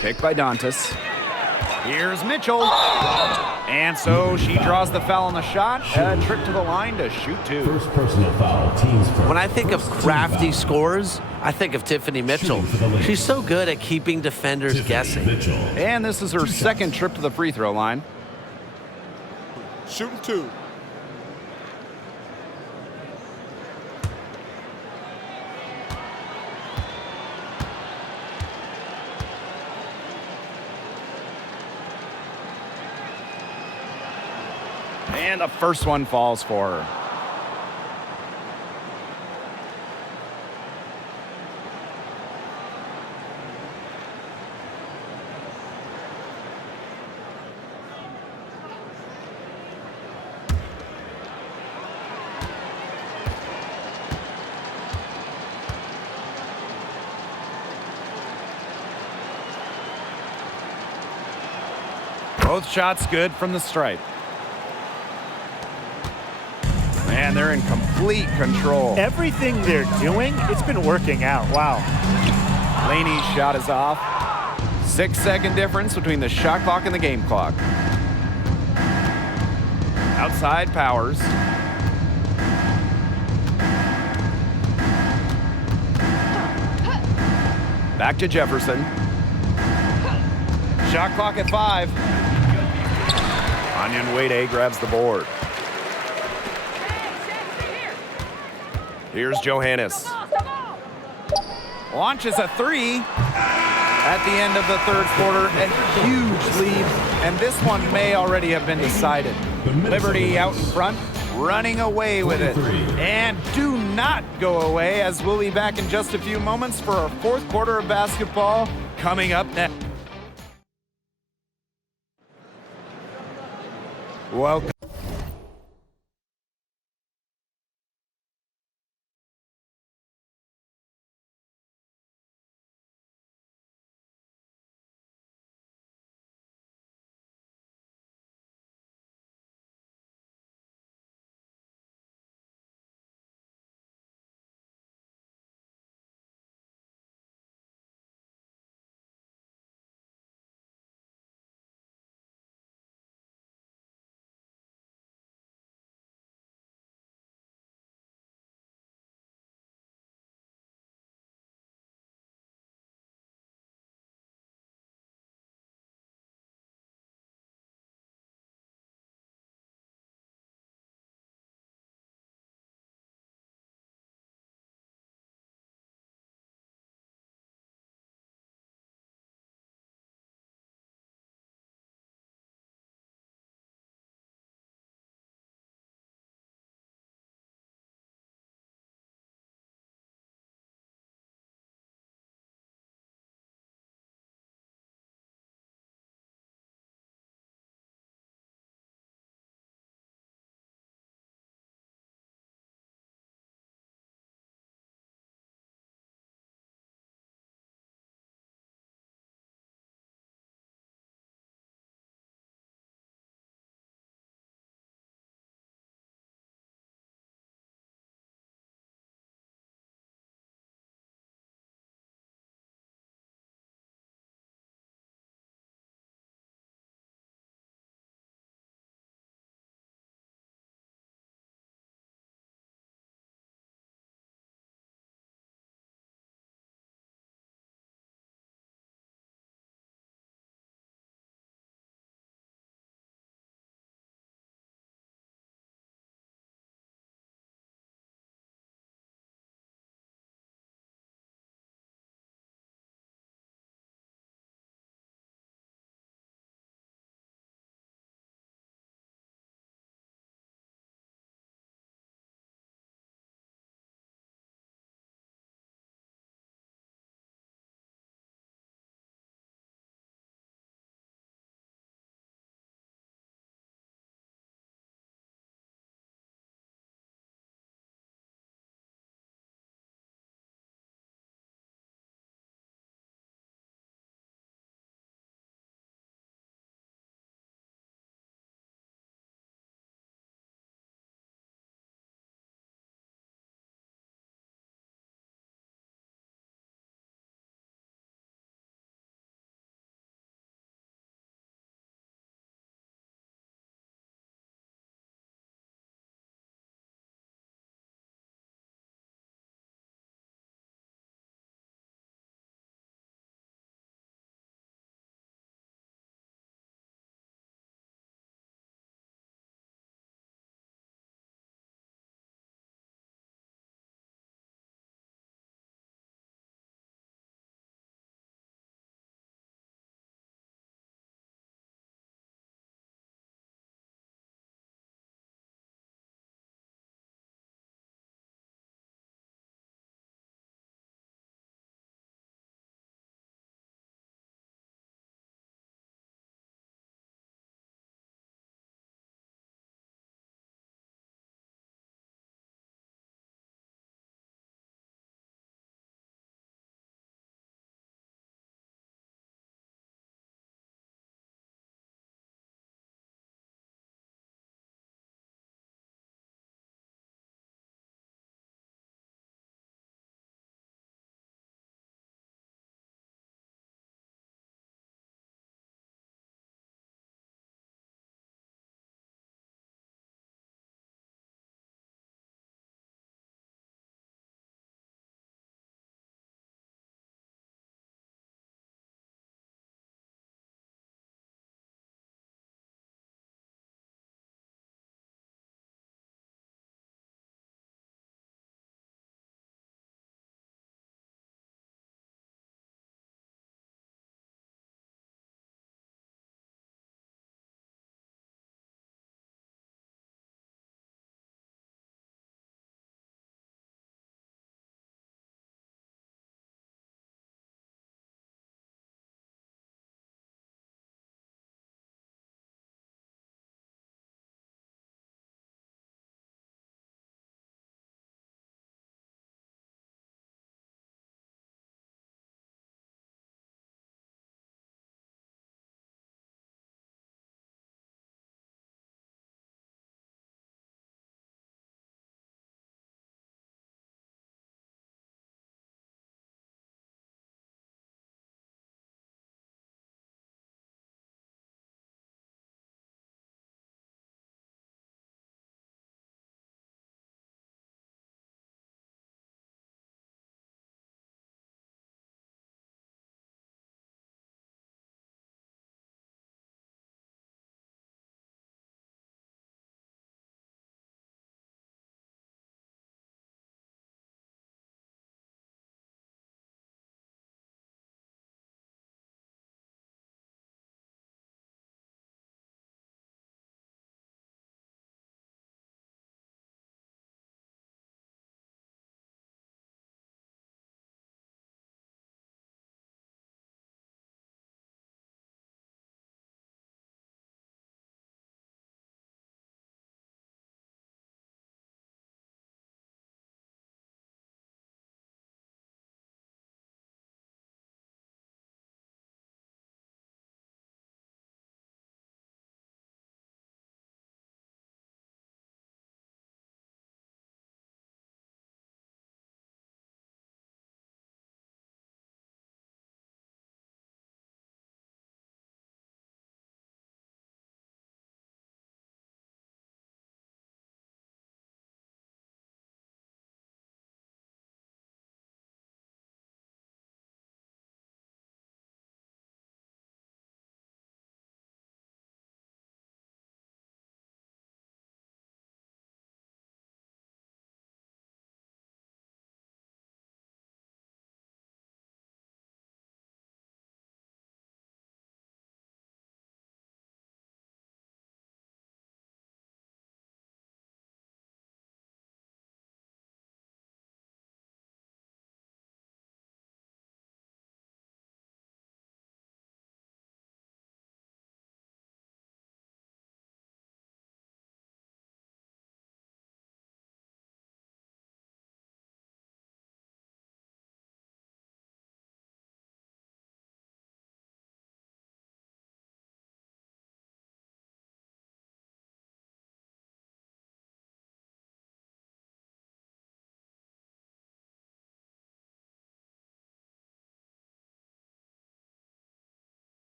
Picked by Dantas. Here's Mitchell. And so she draws the foul on the shot. A trip to the line to shoot two. First personal foul, teams first. When I think of crafty scores, I think of Tiffany Mitchell. She's so good at keeping defenders guessing. Mitchell. And this is her second trip to the free throw line. Shooting two. And the first one falls for her. Both shots good from the stripe. And they're in complete control. Everything they're doing, it's been working out. Wow. Laney's shot is off. 6-second difference between the shot clock and the game clock. Outside Powers. Back to Jefferson. Shot clock at 5. Onion Wade grabs the board. Here's Johannes. Launches a three at the end of the third quarter. A huge lead, and this one may already have been decided. Liberty out in front, running away with it. And do not go away, as we'll be back in just a few moments for our fourth quarter of basketball coming up next. Welcome.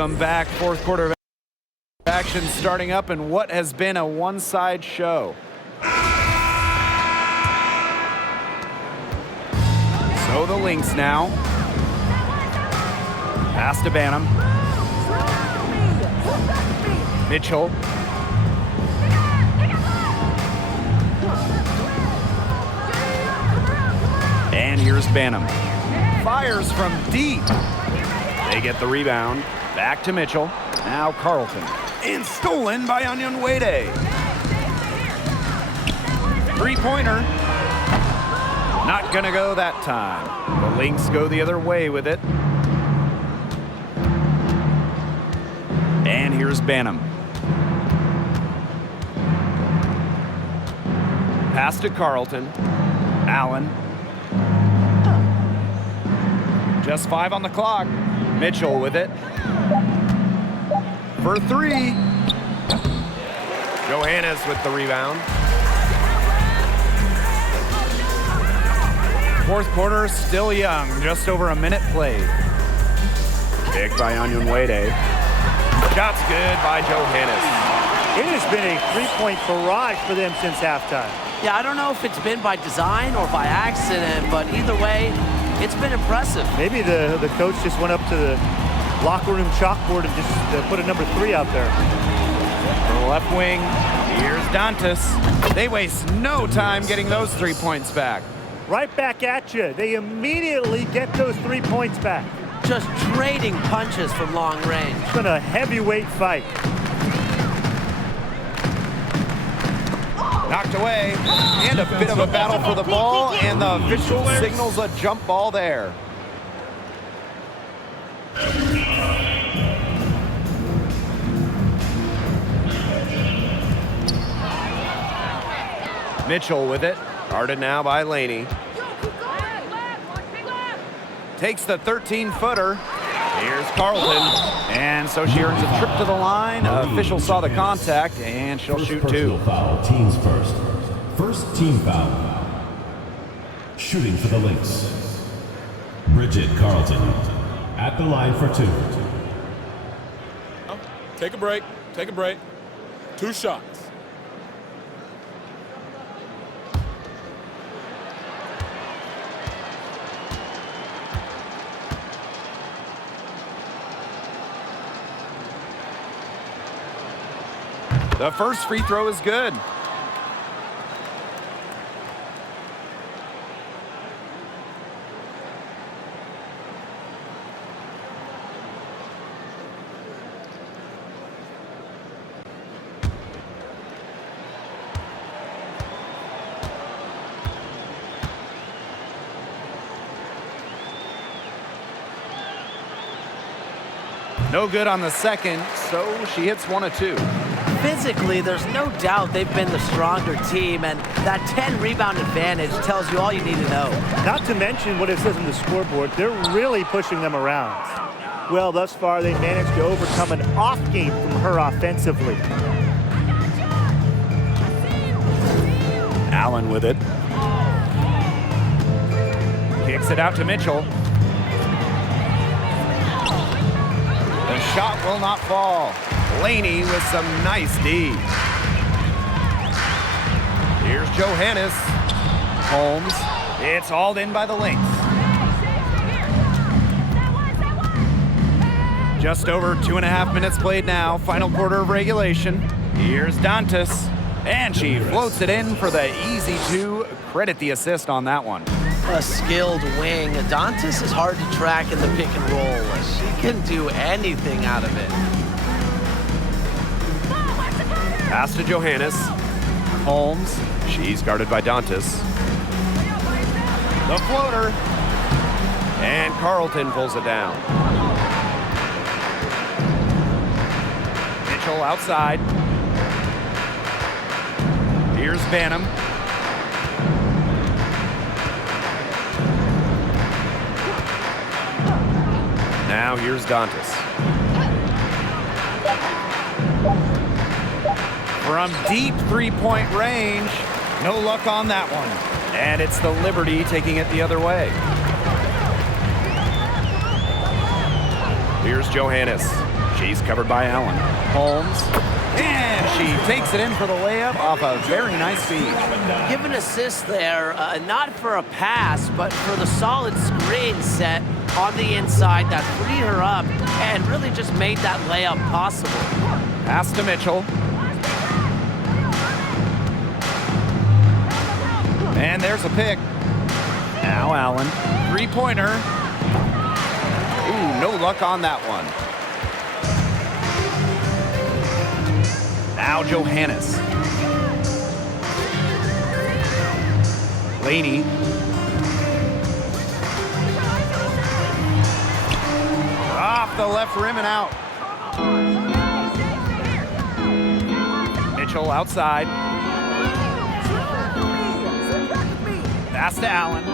Welcome back. Fourth quarter of action starting up in what has been a one-side show. So the Lynx now. Pass to Banham. Mitchell. And here's Banham. Fires from deep. They get the rebound. Back to Mitchell. Now Carlton. And stolen by Onyenwere. Three-pointer. Not gonna go that time. The Lynx go the other way with it. And here's Banham. Pass to Carlton. Allen. Just 5 on the clock. Mitchell with it. For 3. Johannes with the rebound. Fourth quarter still young. Just over a minute played. Picked by Onyenwere. Shot's good by Johannes. It has been a three-point barrage for them since halftime. Yeah, I don't know if it's been by design or by accident, but either way, it's been impressive. Maybe the coach just went up to the locker room chalkboard and just put a number 3 out there. For the left wing, here's Dantas. They waste no time getting those 3 points back. Right back at you. They immediately get those 3 points back. Just trading punches from long range. It's been a heavyweight fight. Knocked away, and a bit of a battle for the ball, and the official signals a jump ball there. Mitchell with it, guarded now by Laney. Takes the 13-footer. Here's Carlton. And so she earns a trip to the line. Official saw the contact, and she'll shoot 2. Personal foul, teams first. First team foul. Shooting for the Lynx. Bridget Carlton at the line for 2. Take a break. Take a break. 2 shots. The first free throw is good. No good on the second, so she hits 1 of 2. Physically, there's no doubt they've been the stronger team, and that 10-rebound advantage tells you all you need to know. Not to mention what it says on the scoreboard, they're really pushing them around. Well, thus far, they managed to overcome an off game from her offensively. Allen with it. Kicks it out to Mitchell. The shot will not fall. Laney with some nice D. Here's Johannes. Holmes. It's hauled in by the Lynx. Just over 2.5 minutes played now. Final quarter of regulation. Here's Dantas. And she floats it in for the easy 2. Credit the assist on that one. A skilled wing. Dantas is hard to track in the pick and roll. She can do anything out of it. Pass to Johannes. Holmes. She's guarded by Dantas. The floater. And Carlton pulls it down. Mitchell outside. Here's Banham. Now here's Dantas. From deep three-point range, no luck on that one. And it's the Liberty taking it the other way. Here's Johannes. She's covered by Allen. Holmes. And she takes it in for the layup off a very nice feed. Give an assist there, not for a pass, but for the solid screen set on the inside that freed her up and really just made that layup possible. Pass to Mitchell. And there's a pick. Now Allen. Three-pointer. Ooh, no luck on that one. Now Johannes. Laney. Off the left rim and out. Mitchell outside. Pass to Allen.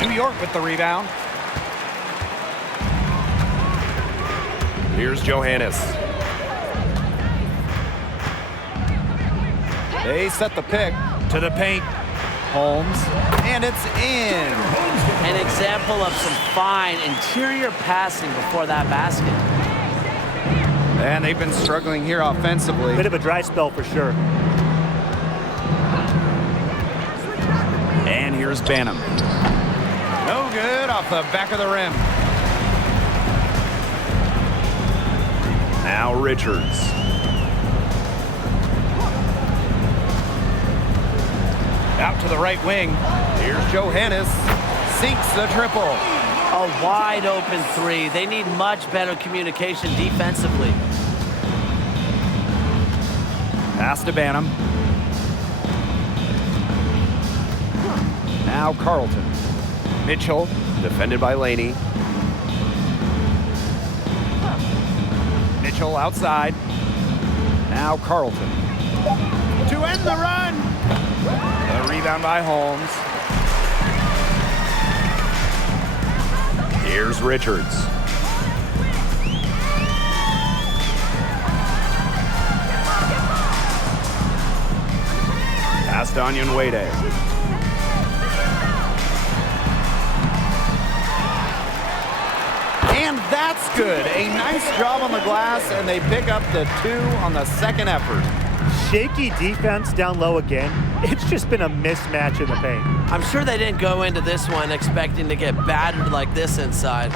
New York with the rebound. Here's Johannes. They set the pick to the paint. Holmes, and it's in. An example of some fine interior passing before that basket. And they've been struggling here offensively. Bit of a dry spell for sure. And here's Banham. No good off the back of the rim. Now Richards. Out to the right wing. Here's Johannes. Sinks the triple. A wide open three. They need much better communication defensively. Pass to Banham. Now Carlton. Mitchell, defended by Laney. Mitchell outside. Now Carlton. To end the run. The rebound by Holmes. Here's Richards. Pass to Onyenwere. And that's good. A nice job on the glass, and they pick up the 2 on the second effort. Shaky defense down low again. It's just been a mismatch in the paint. I'm sure they didn't go into this one expecting to get battered like this inside.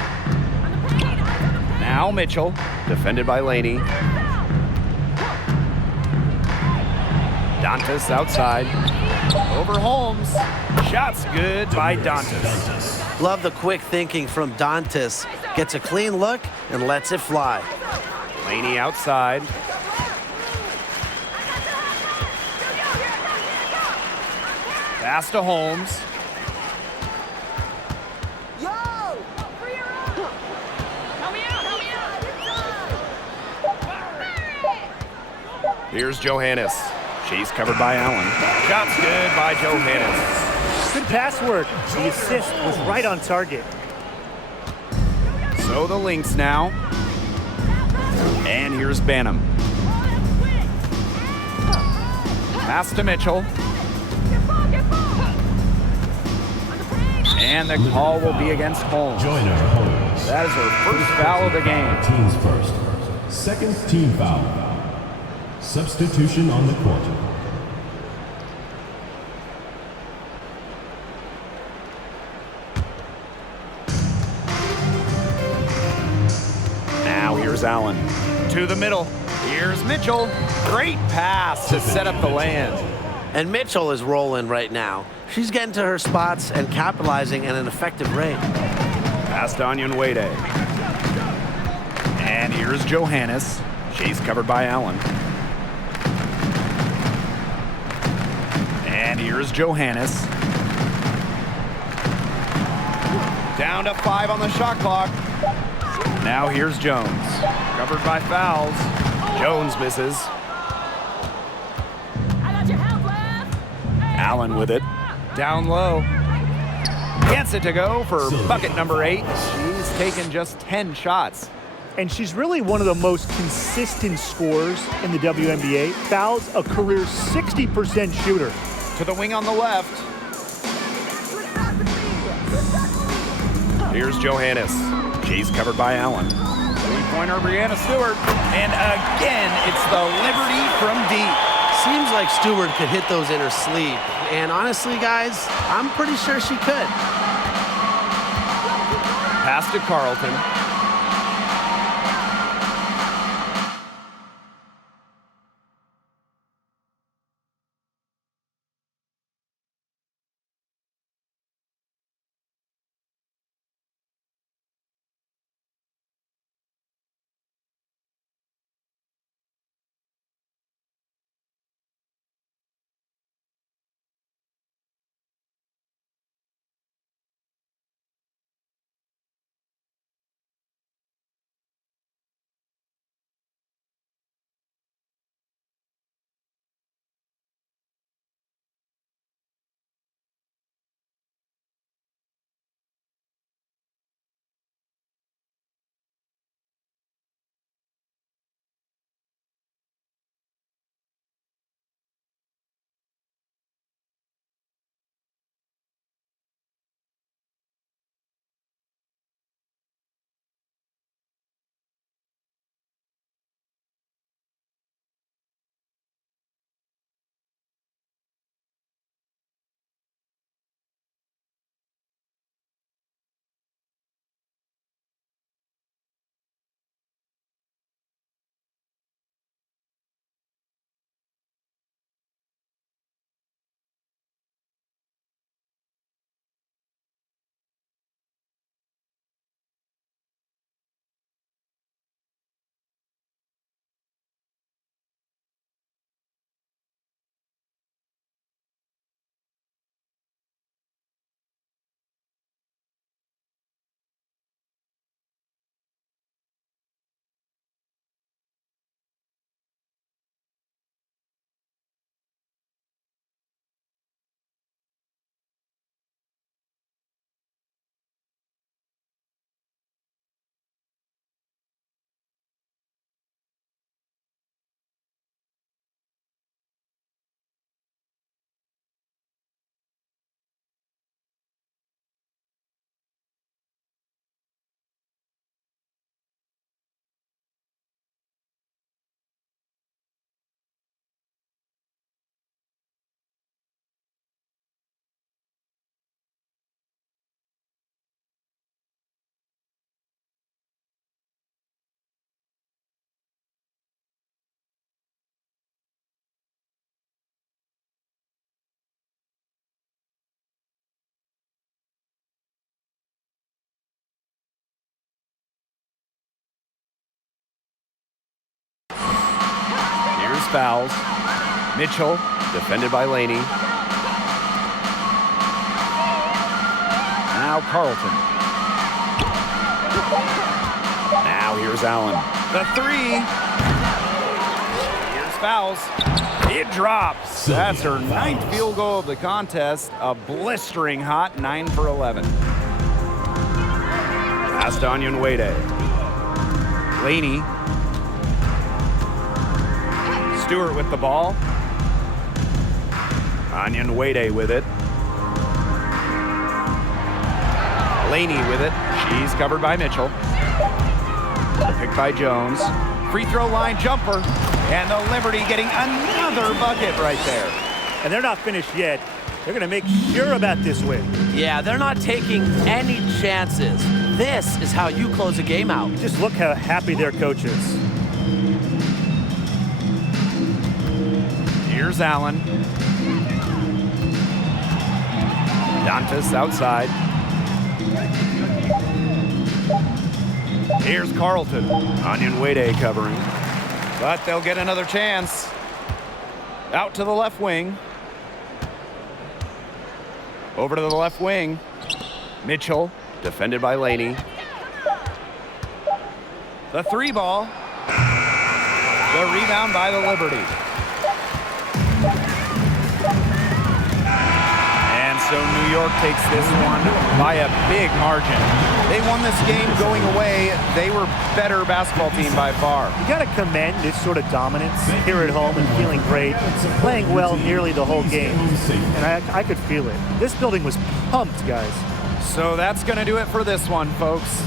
Now Mitchell, defended by Laney. Dantas outside. Over Holmes. Shots good by Dantas. Love the quick thinking from Dantas. Gets a clean look and lets it fly. Laney outside. Pass to Holmes. Here's Johannes. She's covered by Allen. Shots good by Johannes. Good pass work. The assist was right on target. So the Lynx now. And here's Banham. Pass to Mitchell. And the call will be against Holmes. Joiner Holmes. That is her first foul of the game. Team's first. Second team foul. Substitution on the court. Now here's Allen. To the middle. Here's Mitchell. Great pass to set up the land. And Mitchell is rolling right now. She's getting to her spots and capitalizing at an effective rate. Pass to Onyenwere. And here's Johannes. She's covered by Allen. And here's Johannes. Down to 5 on the shot clock. Now here's Jones. Covered by fouls. Jones misses. Allen with it. Down low. Gets it to go for bucket number 8. She's taken just 10 shots. And she's really one of the most consistent scorers in the WNBA. Fouls a career 60% shooter. To the wing on the left. Here's Johannes. She's covered by Allen. Three-pointer, Brianna Stewart. And again, it's the Liberty from deep. Seems like Stewart could hit those in her sleep. And honestly, guys, I'm pretty sure she could. Pass to Carlton. Here's fouls. Mitchell, defended by Laney. Now Carlton. Now here's Allen. The three. Here's fouls. It drops. That's her 9th field goal of the contest. A blistering hot 9 for 11. Pass to Onyenwede. Laney. Stewart with the ball. Onyenwede with it. Laney with it. She's covered by Mitchell. Picked by Jones. Free throw line jumper. And the Liberty getting another bucket right there. And they're not finished yet. They're going to make sure about this win. Yeah, they're not taking any chances. This is how you close a game out. Just look how happy their coach is. Here's Allen. Dantas outside. Here's Carlton. Onyenwede covering. But they'll get another chance. Out to the left wing. Over to the left wing. Mitchell, defended by Laney. The three ball. The rebound by the Liberty. And so New York takes this one by a big margin. They won this game going away. They were better basketball team by far. You got to commend this sort of dominance here at home and feeling great, playing well nearly the whole game. And I could feel it. This building was pumped, guys. So that's going to do it for this one, folks.